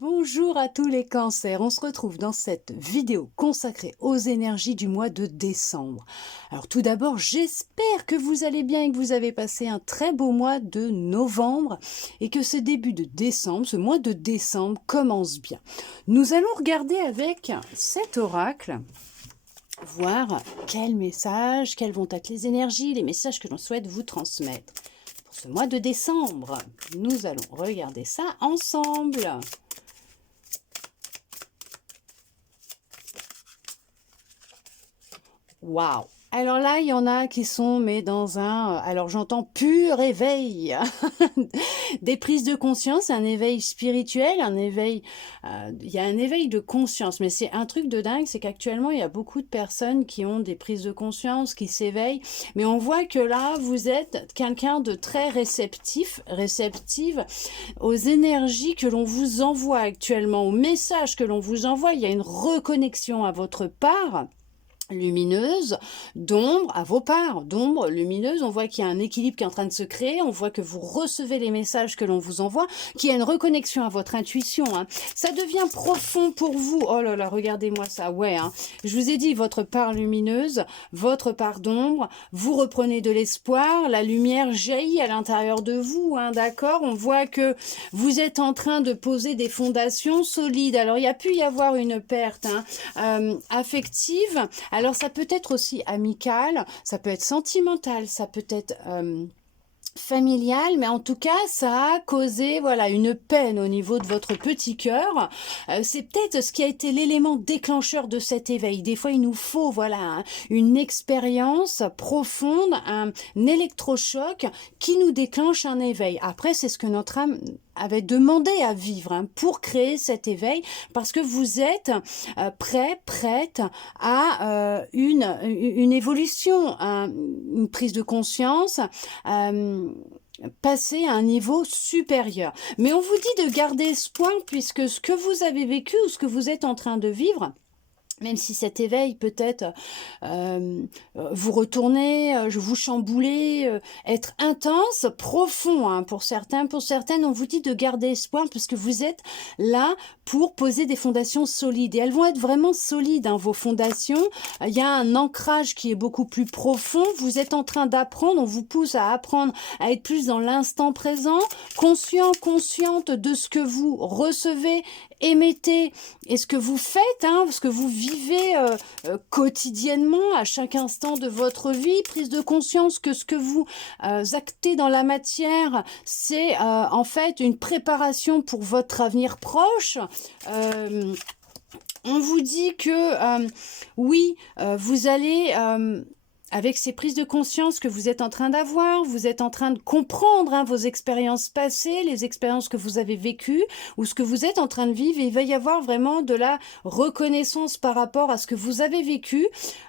Bonjour à tous les cancers, on se retrouve dans cette vidéo consacrée aux énergies du mois de décembre. Alors tout d'abord, j'espère que vous allez bien et que vous avez passé un très beau mois de novembre et que ce début de décembre, ce mois de décembre commence bien. Nous allons regarder avec cet oracle, voir quels messages, quelles vont être les énergies, les messages que l'on souhaite vous transmettre. Pour ce mois de décembre, nous allons regarder ça ensemble. Waouh! Alors là, il y en a qui sont, mais dans un, alors j'entends pur éveil, des prises de conscience, un éveil spirituel, un éveil, il y a un éveil de conscience, mais c'est un truc de dingue, c'est qu'actuellement, il y a beaucoup de personnes qui ont des prises de conscience, qui s'éveillent, mais on voit que là, vous êtes quelqu'un de très réceptive aux énergies que l'on vous envoie actuellement, aux messages que l'on vous envoie, il y a une reconnexion à votre part, lumineuse, d'ombre à vos parts, d'ombre, lumineuse, on voit qu'il y a un équilibre qui est en train de se créer, on voit que vous recevez les messages que l'on vous envoie, qu'il y a une reconnexion à votre intuition, hein. Ça devient profond pour vous, oh là là, regardez-moi ça, ouais, hein. Je vous ai dit, votre part lumineuse, votre part d'ombre, vous reprenez de l'espoir, la lumière jaillit à l'intérieur de vous, hein, d'accord, on voit que vous êtes en train de poser des fondations solides, alors il y a pu y avoir une perte, hein, affective. Alors ça peut être aussi amical, ça peut être sentimental, ça peut être familial, mais en tout cas, ça a causé voilà une peine au niveau de votre petit cœur. C'est peut-être ce qui a été l'élément déclencheur de cet éveil. Des fois, il nous faut voilà une expérience profonde, un électrochoc qui nous déclenche un éveil. Après, c'est ce que notre âme avait demandé à vivre, hein, pour créer cet éveil, parce que vous êtes prête à une évolution, une prise de conscience, passer à un niveau supérieur. Mais on vous dit de garder espoir, puisque ce que vous avez vécu ou ce que vous êtes en train de vivre, même si cet éveil peut-être vous retournez, vous chambouler, être intense, profond, hein, pour certains, pour certaines, on vous dit de garder espoir parce que vous êtes là pour poser des fondations solides. Et elles vont être vraiment solides, hein, vos fondations. Il y a un ancrage qui est beaucoup plus profond. Vous êtes en train d'apprendre, on vous pousse à apprendre à être plus dans l'instant présent, consciente de ce que vous recevez, émettez et ce que vous faites, hein, ce que vous vivez quotidiennement, à chaque instant de votre vie, prise de conscience que ce que vous actez dans la matière, c'est en fait une préparation pour votre avenir proche. On vous dit que oui, vous allez avec ces prises de conscience que vous êtes en train d'avoir, vous êtes en train de comprendre, hein, vos expériences passées, les expériences que vous avez vécues, ou ce que vous êtes en train de vivre, et il va y avoir vraiment de la reconnaissance par rapport à ce que vous avez vécu,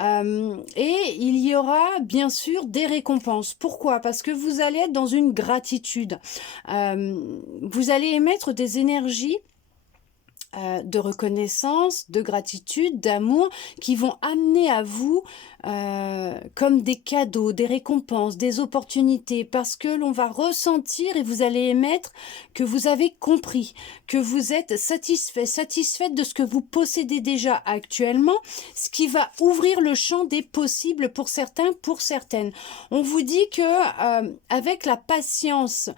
et il y aura bien sûr des récompenses. Pourquoi? Parce que vous allez être dans une gratitude. Vous allez émettre des énergies de reconnaissance, de gratitude, d'amour, qui vont amener à vous comme des cadeaux, des récompenses, des opportunités, parce que l'on va ressentir et vous allez émettre que vous avez compris, que vous êtes satisfaite de ce que vous possédez déjà actuellement, ce qui va ouvrir le champ des possibles pour certains, pour certaines. On vous dit que avec la patience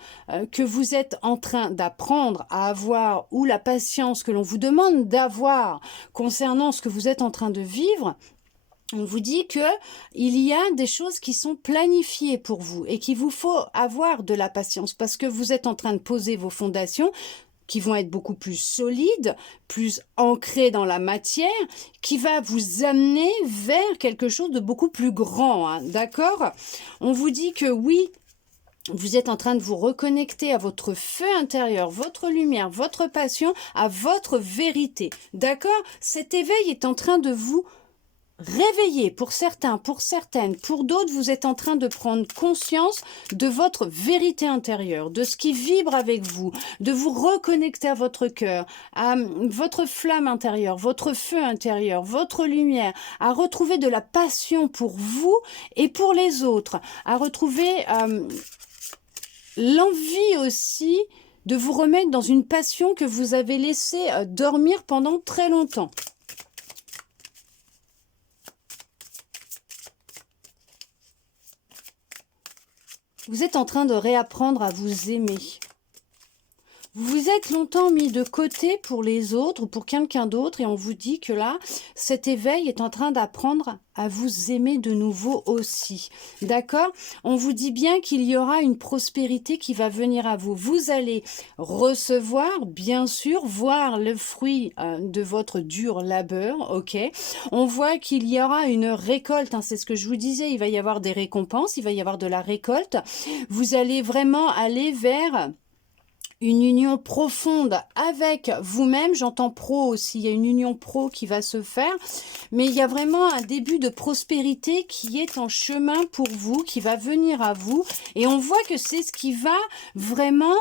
que vous êtes en train d'apprendre à avoir, ou la patience que l'on vous demande d'avoir concernant ce que vous êtes en train de vivre, on vous dit que il y a des choses qui sont planifiées pour vous et qu'il vous faut avoir de la patience parce que vous êtes en train de poser vos fondations qui vont être beaucoup plus solides, plus ancrées dans la matière, qui va vous amener vers quelque chose de beaucoup plus grand, hein, d'accord? On vous dit que oui, vous êtes en train de vous reconnecter à votre feu intérieur, votre lumière, votre passion, à votre vérité. D'accord? Cet éveil est en train de vous réveiller pour certains, pour certaines, pour d'autres, vous êtes en train de prendre conscience de votre vérité intérieure, de ce qui vibre avec vous, de vous reconnecter à votre cœur, à votre flamme intérieure, votre feu intérieur, votre lumière, à retrouver de la passion pour vous et pour les autres, à retrouver l'envie aussi de vous remettre dans une passion que vous avez laissé dormir pendant très longtemps. Vous êtes en train de réapprendre à vous aimer. Vous vous êtes longtemps mis de côté pour les autres ou pour quelqu'un d'autre et on vous dit que là, cet éveil est en train d'apprendre à vous aimer de nouveau aussi. D'accord? On vous dit bien qu'il y aura une prospérité qui va venir à vous. Vous allez recevoir, bien sûr, voir le fruit de votre dur labeur, ok? On voit qu'il y aura une récolte, hein, c'est ce que je vous disais, il va y avoir des récompenses, il va y avoir de la récolte. Vous allez vraiment aller vers une union profonde avec vous-même, j'entends pro aussi, il y a une union pro qui va se faire, mais il y a vraiment un début de prospérité qui est en chemin pour vous, qui va venir à vous, et on voit que c'est ce qui va vraiment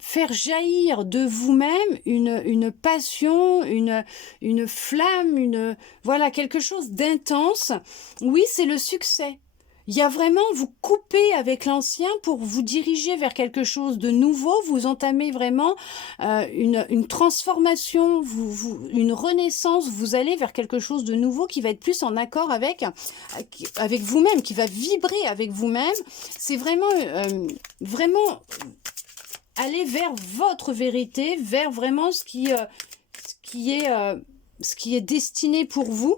faire jaillir de vous-même une passion, une flamme, voilà, quelque chose d'intense. Oui, c'est le succès. Il y a vraiment, vous coupez avec l'ancien pour vous diriger vers quelque chose de nouveau, vous entamez vraiment une transformation, une renaissance, vous allez vers quelque chose de nouveau qui va être plus en accord avec vous-même, qui va vibrer avec vous-même. C'est vraiment, vraiment aller vers votre vérité, vers vraiment ce qui est destiné pour vous.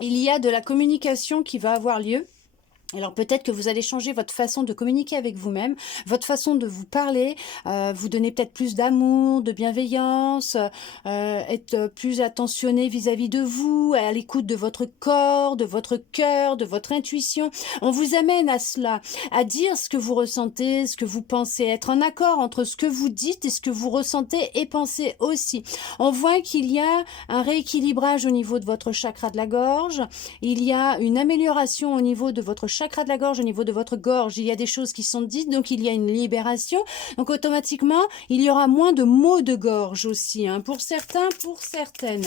Il y a de la communication qui va avoir lieu. Alors peut-être que vous allez changer votre façon de communiquer avec vous-même, votre façon de vous parler, vous donner peut-être plus d'amour, de bienveillance, être plus attentionné vis-à-vis de vous, à l'écoute de votre corps, de votre cœur, de votre intuition. On vous amène à cela, à dire ce que vous ressentez, ce que vous pensez, être en accord entre ce que vous dites et ce que vous ressentez et pensez aussi. On voit qu'il y a un rééquilibrage au niveau de votre chakra de la gorge, il y a une amélioration au niveau de votre chakra de la gorge, au niveau de votre gorge, il y a des choses qui sont dites, donc il y a une libération, donc automatiquement, il y aura moins de maux de gorge aussi, hein, pour certains, pour certaines.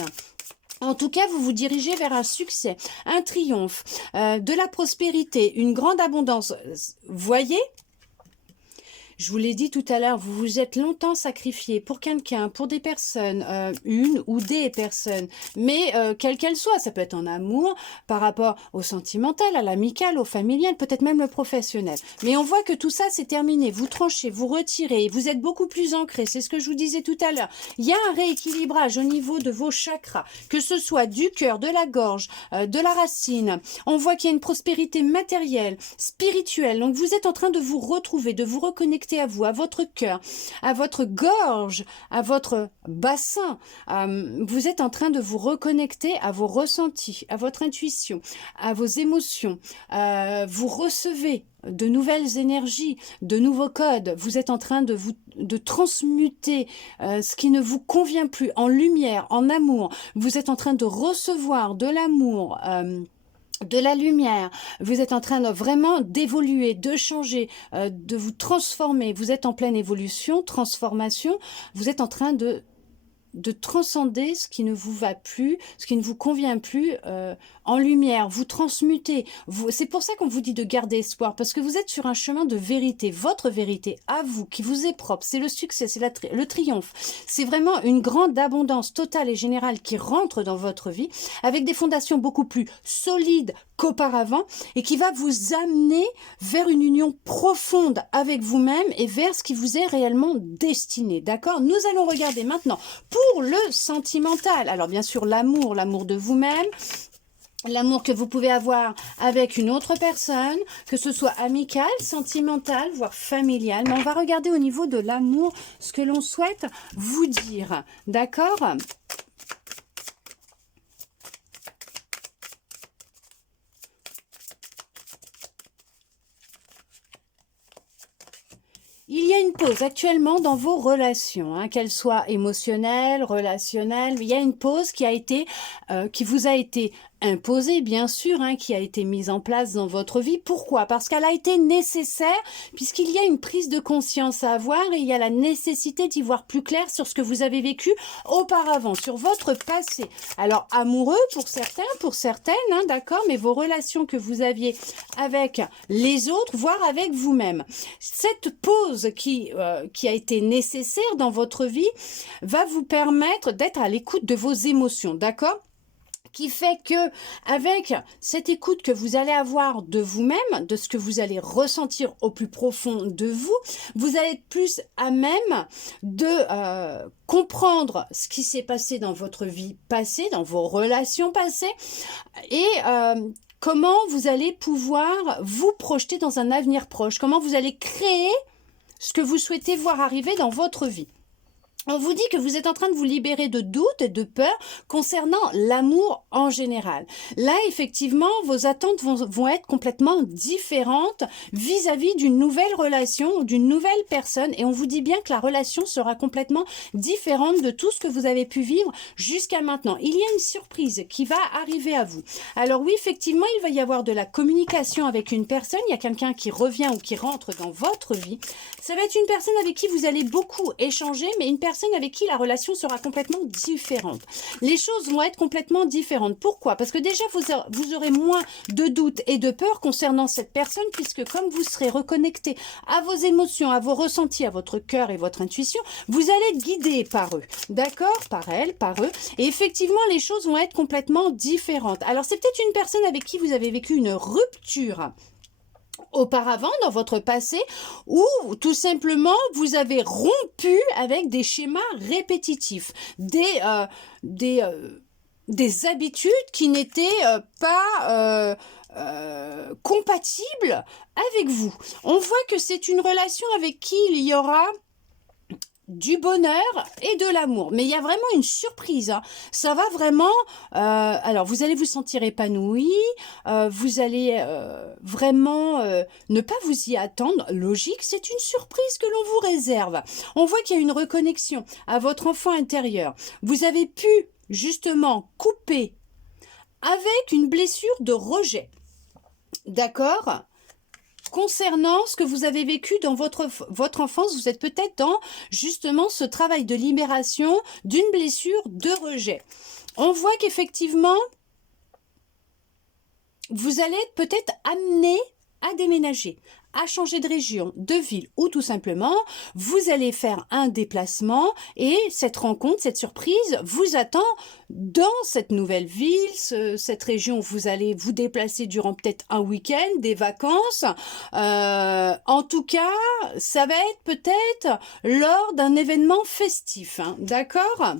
En tout cas, vous vous dirigez vers un succès, un triomphe, de la prospérité, une grande abondance. Voyez ? Je vous l'ai dit tout à l'heure, vous vous êtes longtemps sacrifié pour quelqu'un, pour des personnes, une ou des personnes, mais quelle qu'elle soit, ça peut être en amour, par rapport au sentimental, à l'amical, au familial, peut-être même le professionnel. Mais on voit que tout ça, c'est terminé. Vous tranchez, vous retirez, vous êtes beaucoup plus ancré, c'est ce que je vous disais tout à l'heure. Il y a un rééquilibrage au niveau de vos chakras, que ce soit du cœur, de la gorge, de la racine. On voit qu'il y a une prospérité matérielle, spirituelle. Donc vous êtes en train de vous retrouver, de vous reconnecter à vous, à votre cœur, à votre gorge, à votre bassin. Vous êtes en train de vous reconnecter à vos ressentis, à votre intuition, à vos émotions. Vous recevez de nouvelles énergies, de nouveaux codes. Vous êtes en train de transmuter ce qui ne vous convient plus en lumière, en amour. Vous êtes en train de recevoir de l'amour, de la lumière, vous êtes en train de vraiment d'évoluer, de changer, de vous transformer, vous êtes en pleine évolution, transformation, vous êtes en train de transcender ce qui ne vous va plus, ce qui ne vous convient plus en lumière, vous transmutez. C'est pour ça qu'on vous dit de garder espoir, parce que vous êtes sur un chemin de vérité, votre vérité à vous, qui vous est propre, c'est le succès, c'est le triomphe. C'est vraiment une grande abondance totale et générale qui rentre dans votre vie, avec des fondations beaucoup plus solides qu'auparavant, et qui va vous amener vers une union profonde avec vous-même et vers ce qui vous est réellement destiné, d'accord? Nous allons regarder maintenant pour le sentimental. Alors bien sûr l'amour de vous-même, l'amour que vous pouvez avoir avec une autre personne, que ce soit amical, sentimental, voire familial. Mais on va regarder au niveau de l'amour ce que l'on souhaite vous dire, d'accord ? Il y a une pause actuellement dans vos relations, hein, qu'elles soient émotionnelles, relationnelles. Il y a une pause qui vous a été imposée, bien sûr, hein, qui a été mise en place dans votre vie. Pourquoi? Parce qu'elle a été nécessaire, puisqu'il y a une prise de conscience à avoir et il y a la nécessité d'y voir plus clair sur ce que vous avez vécu auparavant, sur votre passé. Alors, amoureux pour certains, pour certaines, hein, d'accord, mais vos relations que vous aviez avec les autres, voire avec vous-même. Cette pause qui a été nécessaire dans votre vie va vous permettre d'être à l'écoute de vos émotions, d'accord? Qui fait que avec cette écoute que vous allez avoir de vous-même, de ce que vous allez ressentir au plus profond de vous, vous allez être plus à même de comprendre ce qui s'est passé dans votre vie passée, dans vos relations passées, et comment vous allez pouvoir vous projeter dans un avenir proche, comment vous allez créer ce que vous souhaitez voir arriver dans votre vie. On vous dit que vous êtes en train de vous libérer de doutes et de peurs concernant l'amour en général. Là, effectivement, vos attentes vont être complètement différentes vis-à-vis d'une nouvelle relation ou d'une nouvelle personne. Et on vous dit bien que la relation sera complètement différente de tout ce que vous avez pu vivre jusqu'à maintenant. Il y a une surprise qui va arriver à vous. Alors oui, effectivement, il va y avoir de la communication avec une personne. Il y a quelqu'un qui revient ou qui rentre dans votre vie. Ça va être une personne avec qui vous allez beaucoup échanger, mais une personne avec qui la relation sera complètement différente. Les choses vont être complètement différentes. Pourquoi? Parce que déjà, vous aurez moins de doutes et de peurs concernant cette personne, puisque comme vous serez reconnecté à vos émotions, à vos ressentis, à votre cœur et votre intuition, vous allez être guidé par eux. D'accord? Par elle, par eux. Et effectivement, les choses vont être complètement différentes. Alors, c'est peut-être une personne avec qui vous avez vécu une rupture auparavant dans votre passé, ou tout simplement vous avez rompu avec des schémas répétitifs, des habitudes qui n'étaient pas compatibles avec vous. On voit que c'est une relation avec qui il y aura du bonheur et de l'amour, mais il y a vraiment une surprise, hein. Ça va vraiment, alors vous allez vous sentir épanoui, vous allez vraiment ne pas vous y attendre, logique, c'est une surprise que l'on vous réserve. On voit qu'il y a une reconnexion à votre enfant intérieur. Vous avez pu justement couper avec une blessure de rejet, d'accord ? Concernant ce que vous avez vécu dans votre enfance, vous êtes peut-être dans justement ce travail de libération d'une blessure de rejet. On voit qu'effectivement, vous allez être peut-être amené à déménager, à changer de région, de ville, ou tout simplement, vous allez faire un déplacement et cette rencontre, cette surprise vous attend dans cette nouvelle ville, cette région où vous allez vous déplacer durant peut-être un week-end, des vacances. En tout cas, ça va être peut-être lors d'un événement festif, hein, d'accord ?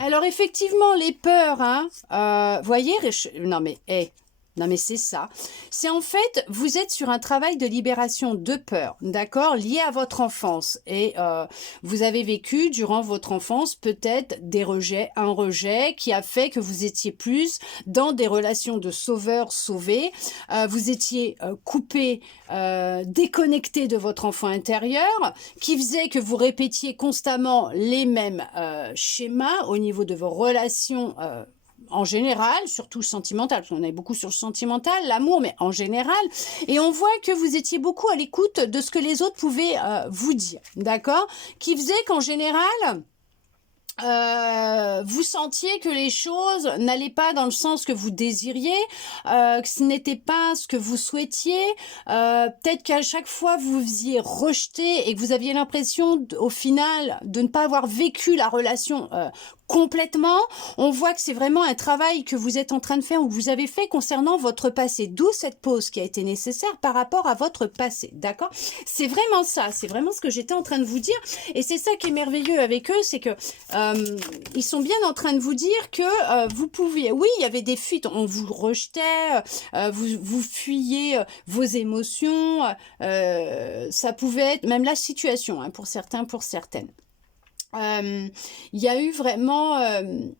Alors effectivement, les peurs, hein, voyez, non mais, non mais c'est ça. C'est en fait, vous êtes sur un travail de libération de peur, d'accord, lié à votre enfance. Et vous avez vécu durant votre enfance peut-être des rejets, un rejet qui a fait que vous étiez plus dans des relations de sauveur-sauvé. Vous étiez coupé, déconnecté de votre enfant intérieur, qui faisait que vous répétiez constamment les mêmes schémas au niveau de vos relations en général, surtout sentimental, parce qu'on est beaucoup sur le sentimental, l'amour, mais en général, et on voit que vous étiez beaucoup à l'écoute de ce que les autres pouvaient vous dire, d'accord ? Qui faisait qu'en général, vous sentiez que les choses n'allaient pas dans le sens que vous désiriez, que ce n'était pas ce que vous souhaitiez, peut-être qu'à chaque fois vous faisiez rejeter et que vous aviez l'impression au final de ne pas avoir vécu la relation complètement. On voit que c'est vraiment un travail que vous êtes en train de faire ou que vous avez fait concernant votre passé, d'où cette pause qui a été nécessaire par rapport à votre passé, d'accord ? C'est vraiment ça, c'est vraiment ce que j'étais en train de vous dire, et c'est ça qui est merveilleux avec eux, c'est que ils sont bien en train de vous dire que vous pouviez, oui, il y avait des fuites, on vous rejetait, vous fuyiez vos émotions, ça pouvait être même la situation, hein, pour certains, pour certaines. Il y a eu vraiment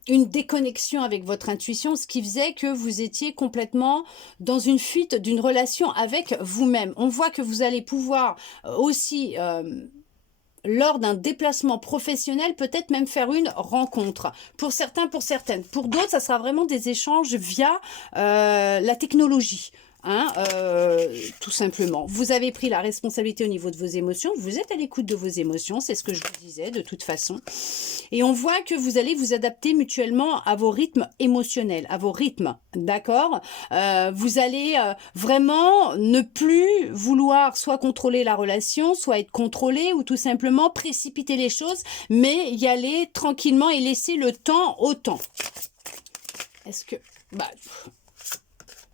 une déconnexion avec votre intuition, ce qui faisait que vous étiez complètement dans une fuite d'une relation avec vous-même. On voit que vous allez pouvoir aussi lors d'un déplacement professionnel, peut-être même faire une rencontre. Pour certains, pour certaines. Pour d'autres, ça sera vraiment des échanges via la technologie. Hein, tout simplement. Vous avez pris la responsabilité au niveau de vos émotions, vous êtes à l'écoute de vos émotions, c'est ce que je vous disais de toute façon. Et on voit que vous allez vous adapter mutuellement à vos rythmes émotionnels, à vos rythmes, d'accord. Vous allez vraiment ne plus vouloir soit contrôler la relation, soit être contrôlé ou tout simplement précipiter les choses, mais y aller tranquillement et laisser le temps au temps. Est-ce que...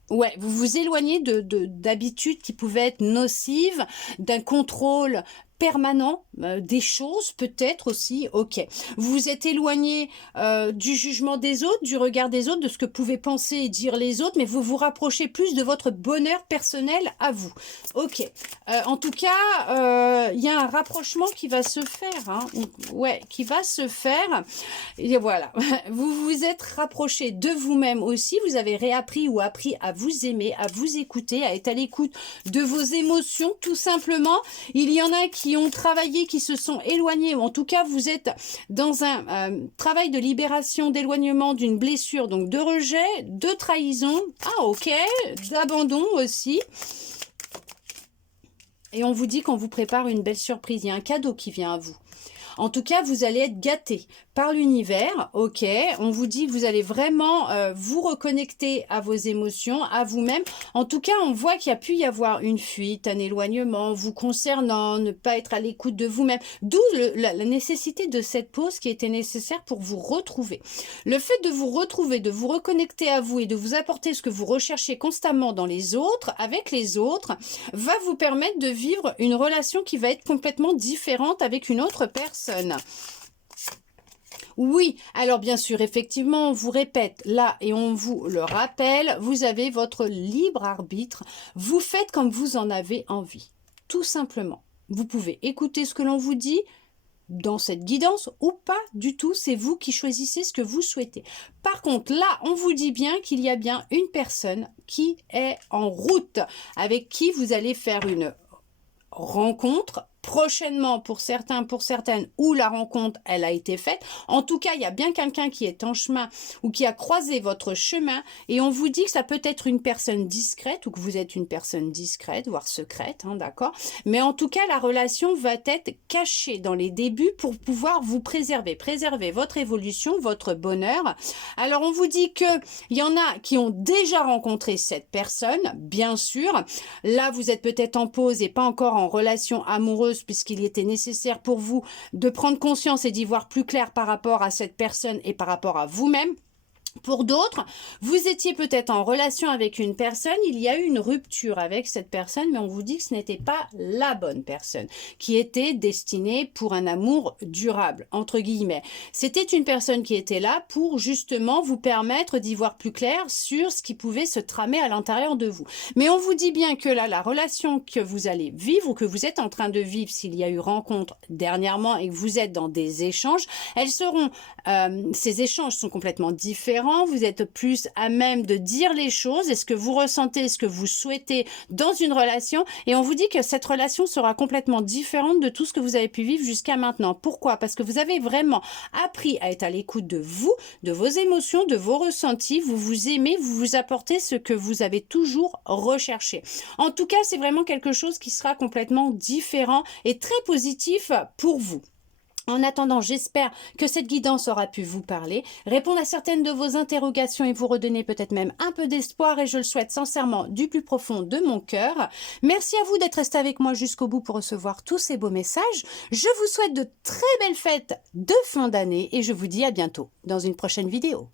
Ouais, vous vous éloignez d'habitudes qui pouvaient être nocives, d'un contrôle permanent des choses, peut-être aussi, ok. Vous vous êtes éloigné du jugement des autres, du regard des autres, de ce que pouvaient penser et dire les autres, mais vous vous rapprochez plus de votre bonheur personnel à vous. Ok. En tout cas, il y a un rapprochement qui va se faire, hein. Ouais, qui va se faire. Et voilà, vous vous êtes rapproché de vous-même aussi, vous avez réappris ou appris à vous aimer, à vous écouter, à être à l'écoute de vos émotions, tout simplement. Il y en a qui ont travaillé, qui se sont éloignés, ou en tout cas vous êtes dans un travail de libération, d'éloignement d'une blessure, donc de rejet, de trahison, ah ok, d'abandon aussi. Et on vous dit qu'on vous prépare une belle surprise, il y a un cadeau qui vient à vous. En tout cas, vous allez être gâté par l'univers, ok. On vous dit que vous allez vraiment vous reconnecter à vos émotions, à vous-même. En tout cas, on voit qu'il y a pu y avoir une fuite, un éloignement vous concernant, ne pas être à l'écoute de vous-même. D'où la nécessité de cette pause qui était nécessaire pour vous retrouver. Le fait de vous retrouver, de vous reconnecter à vous et de vous apporter ce que vous recherchez constamment dans les autres, avec les autres, va vous permettre de vivre une relation qui va être complètement différente avec une autre personne. Oui, alors bien sûr, effectivement, on vous répète là et on vous le rappelle, vous avez votre libre arbitre, vous faites comme vous en avez envie, tout simplement. Vous pouvez écouter ce que l'on vous dit dans cette guidance ou pas du tout, c'est vous qui choisissez ce que vous souhaitez. Par contre, là, on vous dit bien qu'il y a bien une personne qui est en route, avec qui vous allez faire une rencontre prochainement pour certains, pour certaines, où la rencontre, elle a été faite. En tout cas, il y a bien quelqu'un qui est en chemin ou qui a croisé votre chemin et on vous dit que ça peut être une personne discrète ou que vous êtes une personne discrète, voire secrète, hein, d'accord. Mais en tout cas, la relation va être cachée dans les débuts pour pouvoir vous préserver votre évolution, votre bonheur. Alors, on vous dit que il y en a qui ont déjà rencontré cette personne, bien sûr. Là, vous êtes peut-être en pause et pas encore en relation amoureuse, puisqu'il était nécessaire pour vous de prendre conscience et d'y voir plus clair par rapport à cette personne et par rapport à vous-même. Pour d'autres, vous étiez peut-être en relation avec une personne, il y a eu une rupture avec cette personne, mais on vous dit que ce n'était pas la bonne personne, qui était destinée pour un amour durable, entre guillemets. C'était une personne qui était là pour justement vous permettre d'y voir plus clair sur ce qui pouvait se tramer à l'intérieur de vous. Mais on vous dit bien que là, la relation que vous allez vivre ou que vous êtes en train de vivre, s'il y a eu rencontre dernièrement et que vous êtes dans des échanges, elles seront, ces échanges sont complètement différents. Vous êtes plus à même de dire les choses et ce que vous ressentez, ce que vous souhaitez dans une relation. Et on vous dit que cette relation sera complètement différente de tout ce que vous avez pu vivre jusqu'à maintenant. Pourquoi? Parce que vous avez vraiment appris à être à l'écoute de vous, de vos émotions, de vos ressentis. Vous vous aimez, vous vous apportez ce que vous avez toujours recherché. En tout cas, c'est vraiment quelque chose qui sera complètement différent et très positif pour vous. En attendant, j'espère que cette guidance aura pu vous parler, répondre à certaines de vos interrogations et vous redonner peut-être même un peu d'espoir et je le souhaite sincèrement du plus profond de mon cœur. Merci à vous d'être resté avec moi jusqu'au bout pour recevoir tous ces beaux messages. Je vous souhaite de très belles fêtes de fin d'année et je vous dis à bientôt dans une prochaine vidéo.